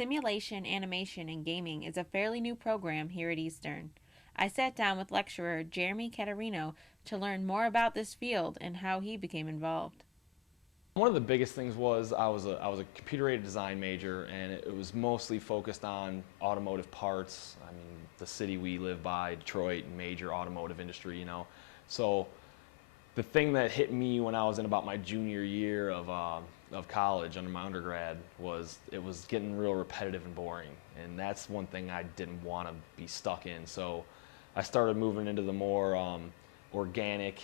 Simulation, Animation, and Gaming is a fairly new program here at Eastern. I sat down with lecturer Jeremy CATARINO to learn more about this field and how he became involved. One of the biggest things was I was a computer-aided design major, and it was mostly focused on automotive parts. I mean, the city we live by, Detroit, major automotive industry, you know. So the thing that hit me when I was in about my junior year of college under my undergrad was it was getting real repetitive and boring, and that's one thing I didn't want to be stuck in. So I started moving into the more organic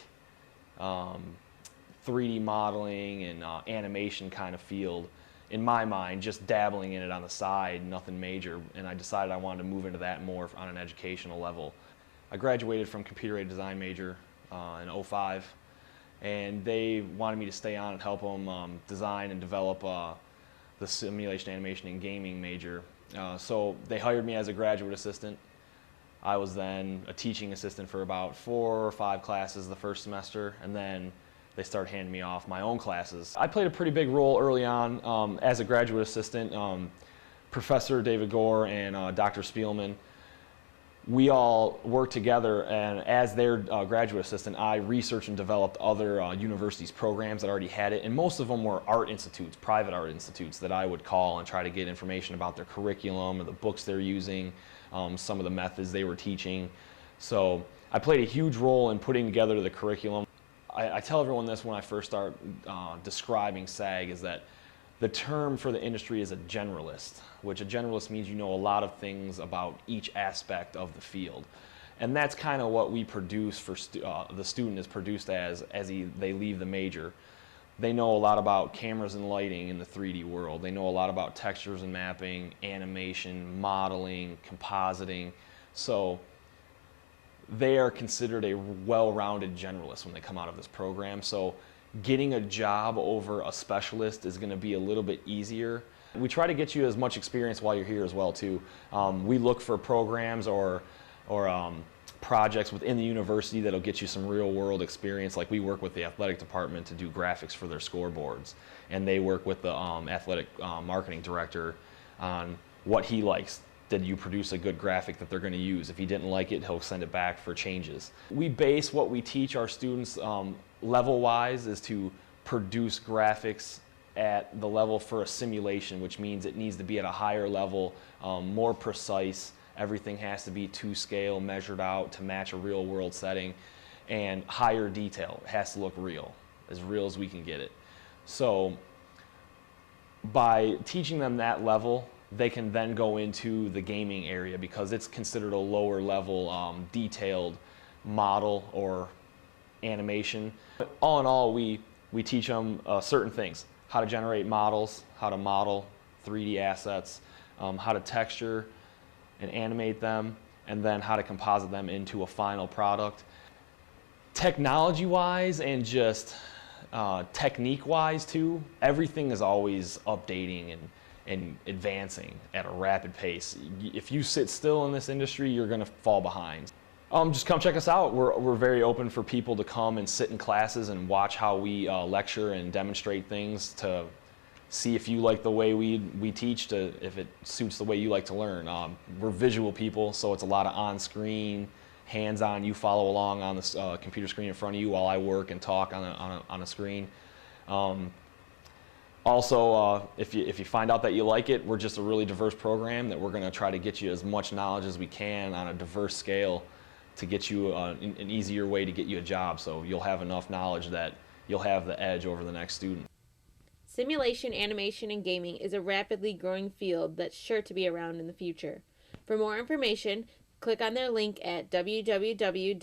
3D modeling and animation kind of field. In my mind, just dabbling in it on the side, nothing major, and I decided I wanted to move into that more on an educational level. I graduated from computer-aided design major in '05, and they wanted me to stay on and help them design and develop the simulation, animation, and gaming major. So they hired me as a graduate assistant. I was then a teaching assistant for about 4 or 5 classes the first semester, and then they started handing me off my own classes. I played a pretty big role early on as a graduate assistant. Professor David Gore and Dr. Spielman, we all worked together, and as their graduate assistant, I researched and developed other universities' programs that already had it, and most of them were art institutes, private art institutes, that I would call and try to get information about their curriculum or the books they're using, some of the methods they were teaching. So I played a huge role in putting together the curriculum. I tell everyone this when I first start describing SAG, is that the term for the industry is a generalist, which a generalist means you know a lot of things about each aspect of the field. And that's kind of what we produce for the student is produced as they leave the major. They know a lot about cameras and lighting in the 3D world. They know a lot about textures and mapping, animation, modeling, compositing. So they are considered a well-rounded generalist when they come out of this program. So getting a job over a specialist is going to be a little bit easier. We try to get you as much experience while you're here as well too. We look for programs or projects within the university that'll get you some real-world experience. Like we work with the athletic department to do graphics for their scoreboards, and they work with the athletic marketing director on what he likes. Did you produce a good graphic that they're going to use? If he didn't like it, he'll send it back for changes. We base what we teach our students level-wise is to produce graphics at the level for a simulation, which means it needs to be at a higher level, more precise. Everything has to be to scale, measured out to match a real-world setting, and higher detail. It has to look real as we can get it. So by teaching them that level, they can then go into the gaming area because it's considered a lower level detailed model or animation. But all in all, we teach them certain things: how to generate models, how to model 3D assets, how to texture and animate them, and then how to composite them into a final product. Technology-wise and just technique-wise too, everything is always updating and advancing at a rapid pace. If you sit still in this industry, you're going to fall behind. Just come check us out. We're very open for people to come and sit in classes and watch how we lecture and demonstrate things, to see if you like the way we teach, if it suits the way you like to learn. We're visual people, so it's a lot of on-screen, hands-on. You follow along on the computer screen in front of you while I work and talk on a screen. Also, if you find out that you like it, we're just a really diverse program that we're going to try to get you as much knowledge as we can on a diverse scale to get you an easier way to get you a job, so you'll have enough knowledge that you'll have the edge over the next student. Simulation, animation, and gaming is a rapidly growing field that's sure to be around in the future. For more information, click on their link at www.emu's.edu.